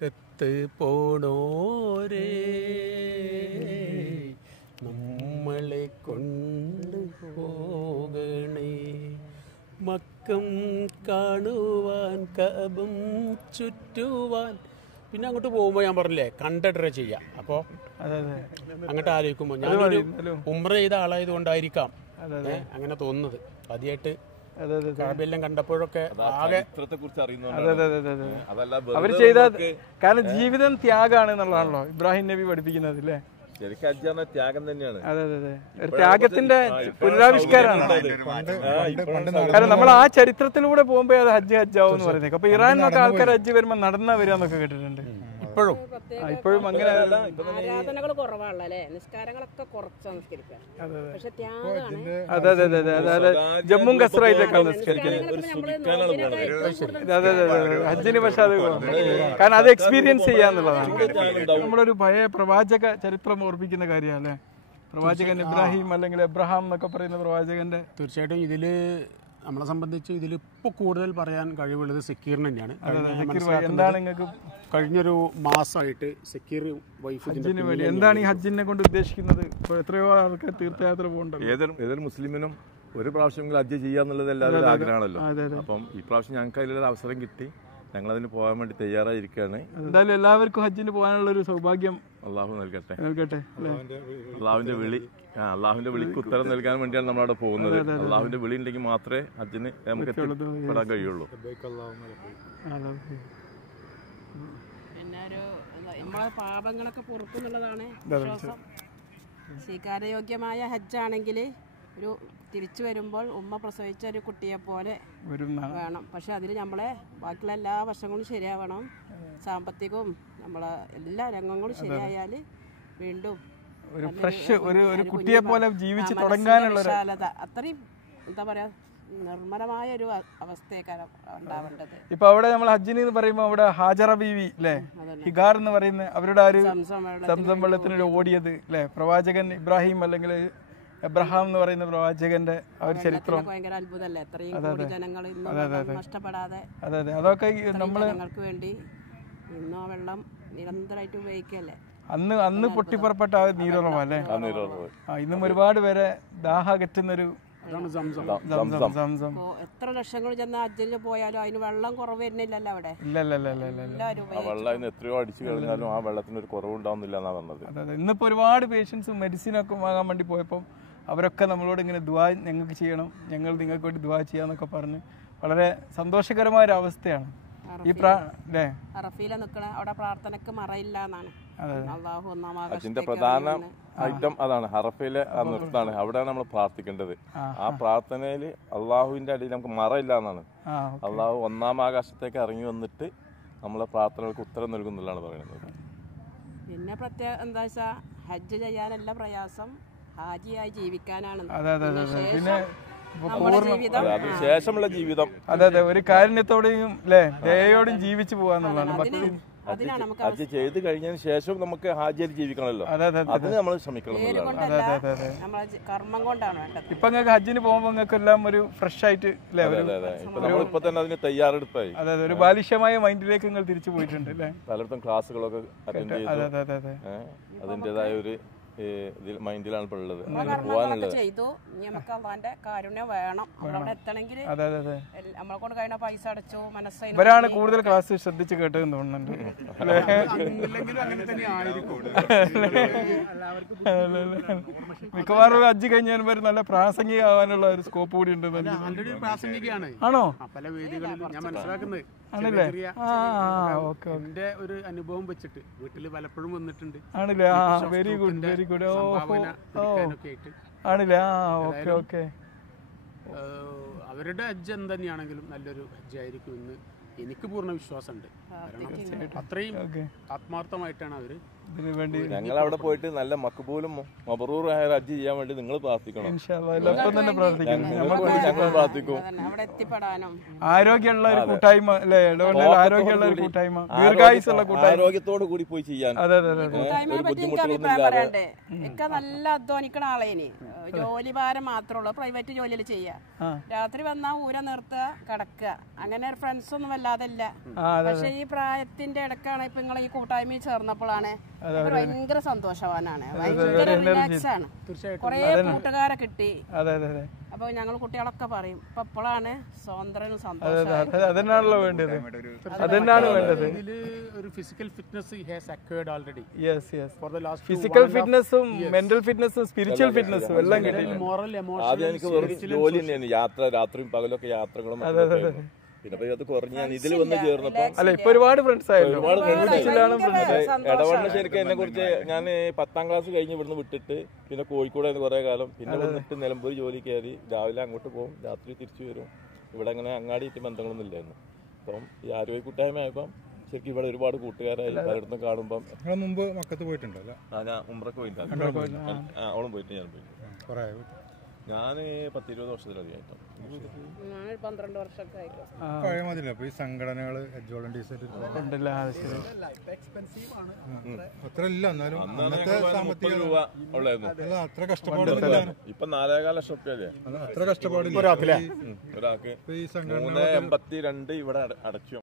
മക്കത്ത് പോണോരേ നമ്മളെ കൊണ്ട് പോകണേ, മക്കം കാണുവാൻ കഅബം ചുറ്റുവാൻ. പിന്നെ അങ്ങോട്ട് പോകുമ്പോൾ ഞാൻ പറഞ്ഞില്ലേ കണ്ടിട്ടേ ചെയ്യാം. അപ്പോൾ അങ്ങോട്ട് ആലോചിക്കുമ്പോൾ ഞാനൊരു ഉംറ ചെയ്ത ആളായത് കൊണ്ടായിരിക്കാം അങ്ങനെ തോന്നുന്നത്. ആദ്യമായിട്ട് കാബയെല്ലാം കണ്ടപ്പോഴൊക്കെ ആകെ അവർ ചെയ്ത കാരണം ജീവിതം ത്യാഗമാണ് എന്നുള്ളതാണല്ലോ ഇബ്രാഹിം നബി പഠിപ്പിക്കുന്നത് അല്ലേ? ശരിക്കും ത്യാഗം തന്നെയാണ്. അതെ അതെ അതെ, ഒരു ത്യാഗത്തിന്റെ പുനരാവിഷ്കാരമാണ്. കാരണം നമ്മൾ ആ ചരിത്രത്തിലൂടെ പോകുമ്പോ അത് ഹജ്ജാവും എന്ന് പറയുന്നത്. അപ്പൊ ഇറാനിലൊക്കെ ആൾക്കാർ ഹജ്ജ് വരുമ്പോ നടന്നാ വരാന്നൊക്കെ കേട്ടിട്ടുണ്ട്. ഇപ്പോഴും അങ്ങനെ ആരാധനകൾ കുറവാണല്ലേ, നിസ്കാരങ്ങളൊക്കെ കുറച്ച് നിസ്കരിക്കുക. പക്ഷെ അതെ അതെ അതെ അതെ അതെ, ജമ്മും കസറായിട്ടൊക്കെ നിസ്കരിക്കുന്നത്. അതെ അതെ അതെ ഹജ്ജിന്. പക്ഷെ അത് കാരണം അത് എക്സ്പീരിയൻസ് ചെയ്യാന്നുള്ളതാണ്. നമ്മളൊരു പഴയ പ്രവാചക ചരിത്രം ഓർപ്പിക്കുന്ന കാര്യമാണ് അല്ലേ? പ്രവാചകൻ ഇബ്രാഹിം അല്ലെങ്കിൽ എബ്രഹാം എന്നൊക്കെ പറയുന്ന പ്രവാചകന്റെ. തീർച്ചയായിട്ടും ഇതില് നമ്മളെ സംബന്ധിച്ച് ഇതിലിപ്പോൾ കൂടുതൽ പറയാൻ കഴിവുള്ളത് സക്കീറിന് തന്നെയാണ്. എന്താണ് നിങ്ങൾക്ക് കഴിഞ്ഞൊരു മാസമായിട്ട് സക്കീർ വൈഫ് എന്താണ് ഈ ഹജ്ജിനെ കൊണ്ട് ഉദ്ദേശിക്കുന്നത്? എത്രയോ ആൾക്കാർ തീർത്ഥയാത്ര പോകുന്നുണ്ട്. ഏതൊരു മുസ്ലിമിനും ഒരു പ്രാവശ്യമെങ്കിലും ഹജ്ജ് ചെയ്യാന്നുള്ളത് എല്ലാവരും ആഗ്രഹമാണല്ലോ. അപ്പം ഈ പ്രാവശ്യം ഞങ്ങൾക്ക് അതിലൊരു അവസരം കിട്ടി, ഞങ്ങളതിന് പോകാൻ വേണ്ടി തയ്യാറായിരിക്കുകയാണ്. എന്തായാലും എല്ലാവർക്കും ഹജ്ജിന് പോകാനുള്ള ഒരു സൗഭാഗ്യം അള്ളാഹു നൽകട്ടെ. അള്ളാഹുവിന്റെ വിളിക്ക് ഉത്തരം നൽകാൻ വേണ്ടിയാണ് നമ്മളവിടെ പോകുന്നത്. അള്ളാഹുവിന്റെ വിളി ഉണ്ടെങ്കിൽ മാത്രമേ ഹജ്ജിന് നമുക്ക് എത്തിപ്പെടാൻ കഴിയുള്ളൂ. പിന്നെ നമ്മളെ പാപങ്ങളൊക്കെ പുറത്തുനിന്നുള്ളതാണ് വിശ്വാസം. സ്വീകാരയോഗ്യമായ ഹജ്ജാണെങ്കിൽ ഒരു തിരിച്ചു വരുമ്പോൾ ഉമ്മ പ്രസവിച്ച ഒരു കുട്ടിയെ പോലെ വേണം. പക്ഷെ അതിൽ നമ്മളെ ബാക്കിയുള്ള എല്ലാ വശങ്ങളും ശരിയാവണം. സാമ്പത്തികവും നമ്മളെ എല്ലാ രംഗങ്ങളും ശരിയായാൽ വീണ്ടും ഒരു ഫ്രഷ് ഒരു കുട്ടിയെ പോലെ ജീവിച്ച് തുടങ്ങാനുള്ള അത്രയും എന്താ പറയാ നിർമ്മലമായ ഒരു അവസ്ഥയൊക്കെയാണ് ഉണ്ടാവേണ്ടത്. ഇപ്പൊ അവിടെ നമ്മൾ ഹജ്ജിന് എന്ന് പറയുമ്പോൾ അവിടെ ഹാജറ ബീവി അല്ലെ, ഹിഗാർ എന്ന് പറയുന്ന അവരുടെ ആ ഒരു സംസം വെള്ളത്തിനൊരു ഓടിയത് അല്ലെ, പ്രവാചകൻ ഇബ്രാഹിം അല്ലെങ്കിൽ എബ്രഹാം എന്ന് പറയുന്ന പ്രവാചകന്റെ ആ ഒരു ചരിത്രം ഭയങ്കര അത്ഭുതമല്ലേ? എത്രയും ജനങ്ങൾ നഷ്ടപ്പെടാതെ അതെ അതെ അതൊക്കെ നമ്മള് ജനങ്ങൾക്ക് വേണ്ടി ഇന്നോ വെള്ളം നിരന്തരമായിട്ട് ഉപയോഗിക്കല്ലേ. അന്ന് പൊട്ടിപ്പുറപ്പെട്ട ആ നീരുറവ അല്ലേ? ഇന്നും ഒരുപാട് പേരെ ദാഹകറ്റുന്നൊരു എത്ര ലക്ഷങ്ങൾ ചെന്ന ഹജ്ജിന് പോയാലും അതിന് വെള്ളം കുറവ് വരുന്നില്ലല്ലോ അവിടെ. വെള്ളം എത്രയോ അടിച്ചു കഴിഞ്ഞാലും ആ വെള്ളത്തിന് ഒരു കുറവുണ്ടാവുന്നില്ല എന്നാ പറഞ്ഞത്. അതെ, ഇന്നിപ്പോ ഒരുപാട് പേഷ്യൻസും മെഡിസിനൊക്കെ വാങ്ങാൻ വേണ്ടി പോയപ്പോൾ അവരൊക്കെ നമ്മളോട് ഇങ്ങനെ ദുആ ഞങ്ങൾക്ക് ചെയ്യണം, ഞങ്ങൾ നിങ്ങൾക്ക് വേണ്ടി ദുആ ചെയ്യാന്നൊക്കെ പറഞ്ഞ് വളരെ സന്തോഷകരമായ ഒരു അവസ്ഥയാണ് ഈ അറഫീല നിക്കണ അവിടെ പ്രാർത്ഥനക്ക് മറയില്ല എന്നാണ്. അതിന്റെ പ്രധാന ഐറ്റം അതാണ്, അറഫയിലെ നിർത്താണ്. അവിടെയാണ് നമ്മൾ പ്രാർത്ഥിക്കേണ്ടത്. ആ പ്രാർത്ഥനയില് അള്ളാഹുവിന്റെ അടിയിൽ നമുക്ക് മറയില്ല എന്നാണ്. അള്ളാഹു ഒന്നാം ആകാശത്തേക്ക് ഇറങ്ങി വന്നിട്ട് നമ്മളെ പ്രാർത്ഥനകൾക്ക് ഉത്തരം നൽകുന്നതാണ് പറയുന്നത്. പിന്നെ പ്രത്യേകം എന്താ വെച്ചാ ഹജ്ജ് ചെയ്യാനല്ല പ്രയാസം, ഹാജിയായി ജീവിക്കാനാണ്. ശേഷമുള്ള ജീവിതം അതെ അതെ ഒരു കാരുണ്യത്തോടെയും അല്ലെ ദയോടും ജീവിച്ചു പോവാന്നുള്ളതാണ്. ഹജ്ജ് ചെയ്ത് കഴിഞ്ഞതിന് ശേഷം നമുക്ക് ഹാജിയായി ജീവിക്കണമല്ലോ, അതിന് നമ്മൾ ശ്രമിക്കണം. ഇപ്പൊ നിങ്ങൾക്ക് ഹജ്ജിന് പോകുമ്പോ നിങ്ങൾക്ക് എല്ലാം ഒരു ഫ്രഷ് ആയിട്ട് നമ്മളിപ്പോ തന്നെ അതിന് തയ്യാറെടുപ്പായി. അതെ ഒരു ബാലിഷ്യമായ മൈൻഡിലേക്ക് നിങ്ങൾ തിരിച്ചു പോയിട്ടുണ്ട് അല്ലെ? പലയിടത്തും ക്ലാസ്സുകളൊക്കെ അറ്റൻഡ് ചെയ്തു. അതിന്റേതായ ഒരു മൈൻഡിലാണ് ഇപ്പോൾ ഉള്ളത്. ചെയ്തു നമുക്ക് അള്ളാന്റെ കാരുണ്യം വേണം. അവിടെ എത്തണമെങ്കിൽ നമ്മളെ കൊണ്ട് കഴിയുന്ന പൈസ അടച്ചു മനസ്സായി. ഇവരാണ് കൂടുതൽ ക്ലാസ് ശ്രദ്ധിച്ച് കേട്ടതെന്ന് തോന്നുന്നുണ്ട്. മിക്കവാറും ഹജ്ജ് കഴിഞ്ഞാൽ നല്ല പ്രാസംഗിക ആവാനുള്ള ഒരു സ്കോപ്പ് കൂടി ഉണ്ട്. ആണോ? പല വേദികളിലും ഞാൻ മനസ്സിലാക്കുന്നത് ആണല്ലേ? എന്റെ ഒരു അനുഭവം വെച്ചിട്ട് വീട്ടില് പലപ്പോഴും വന്നിട്ടുണ്ട്. ആണല്ലേ? Very good very good. ആണല്ലേ? Okay okay. അവരുടെ ഹജ്ജ് എന്തുതന്നെയാണെങ്കിലും നല്ലൊരു ഹജ്ജായിരിക്കും എന്ന് എനിക്ക് പൂർണ്ണ വിശ്വാസമുണ്ട്. അത്രയും ആത്മാർത്ഥമായിട്ടാണ് അവര് ഞങ്ങൾ അവിടെ പോയിട്ട് നല്ല മക്ബൂലും മബ്റൂറുമായ ഹജ്ജ് ചെയ്യാൻ വേണ്ടി നിങ്ങൾ പ്രാർത്ഥിക്കണം. ഞങ്ങൾ പ്രാർത്ഥിക്കും. ആരോഗ്യമുള്ള ഒരു കൂട്ടായ്മ അല്ലേ? ആരോഗ്യമുള്ള ഒരു കൂട്ടായ്മ, ദീർഘായുസുള്ള കൂട്ടായ്മ, ആരോഗ്യത്തോട് കൂടി പോയി ചെയ്യാൻ. നല്ല അധ്വാനിക്കണ ആളേന് ജോലി ഭാരം മാത്രമുള്ളൂ, പ്രൈവറ്റ് ജോലിയിൽ ചെയ്യാ. രാത്രി വന്നാ ഊര നിർത്തുക കിടക്കുക, അങ്ങനെ ഫ്രണ്ട്സ് ഒന്നും വല്ലാതെ ഇല്ല. പക്ഷെ ഈ ഈ പ്രായത്തിന്റെ ഇടക്കാണ് ഇപ്പൊ നിങ്ങൾ ഈ കൂട്ടായ്മയിൽ ചേർന്നപ്പോഴാണ് ഒരു ഭയങ്കര സന്തോഷവാനാണ്, ഭയങ്കര റിലാക്സ് ആണ്. കൊറേ കൂട്ടുകാരെ കിട്ടി. അപ്പൊ ഞങ്ങൾ കുട്ടികളൊക്കെ പറയും ഇപ്പൊ ഇപ്പോഴാണ് സ്വാതന്ത്ര്യവും സന്തോഷം. അതന്നാണല്ലോ വേണ്ടത്, അതന്നാണ് വേണ്ടത്. ഒരു physical fitness he has acquired already. For the last physical ഫിറ്റ്നസും മെന്റൽ ഫിറ്റ്നസും സ്പിരിച്വൽ ഫിറ്റ്നസും എല്ലാം കിട്ടി. മോറൽ ആദ്യം എനിക്ക് വെറും ജോലി തന്നെയാണ്, യാത്ര, രാത്രിയും പകലൊക്കെ യാത്രകളും. പിന്നെ അത് കുറഞ്ഞ് ഞാൻ ഇതിൽ വന്ന് ചേർന്നപ്പോ അല്ല ഇപ്പൊ ഒരുപാട് ഫ്രണ്ട്സ് ആയല്ലോ, ഒരുപാട് ഇടവണ്ണ ശരിക്കും എന്നെ കുറിച്ച് ഞാൻ 10ാം ക്ലാസ് കഴിഞ്ഞ് ഇവിടുന്ന് വിട്ടിട്ട് പിന്നെ കോഴിക്കോടായിരുന്നു കുറെ കാലം. പിന്നെ വന്നിട്ട് നിലമ്പൂർ ജോലി കയറി, രാവിലെ അങ്ങോട്ട് പോകും, രാത്രി തിരിച്ചു വരും. ഇവിടെ അങ്ങനെ അങ്ങാടിയിട്ട് ബന്ധങ്ങളൊന്നും ഇല്ലായിരുന്നു. അപ്പം ഈ ആരോഗ്യ കൂട്ടായ്മ ആയപ്പം ശരിക്കും ഇവിടെ ഒരുപാട് കൂട്ടുകാരായി പലയിടത്തും കാണുമ്പം. മുമ്പ് മക്കത്ത് പോയിട്ടുണ്ടല്ലോ? ഞാൻ ഉംറക്ക് പോയിട്ടുണ്ട്, അവളും പോയിട്ട് ഞാൻ പോയി. ഞാൻ 10-20 വർഷത്തിലധികമായിട്ടോ, 12 വർഷമൊക്കെ ആയിട്ടോ. പഴയ മതില്ല ഈ സംഘടനകള് അത്ര ഇല്ല, എന്നാലും അത്ര കഷ്ടപ്പാടില്ല. ഇപ്പൊ 4.25 ലക്ഷം റുപ്യല്ലേ, അത്ര കഷ്ടപ്പാടില്ല ഒരാൾക്ക്. 382 ഇവിടെ അടച്ചു.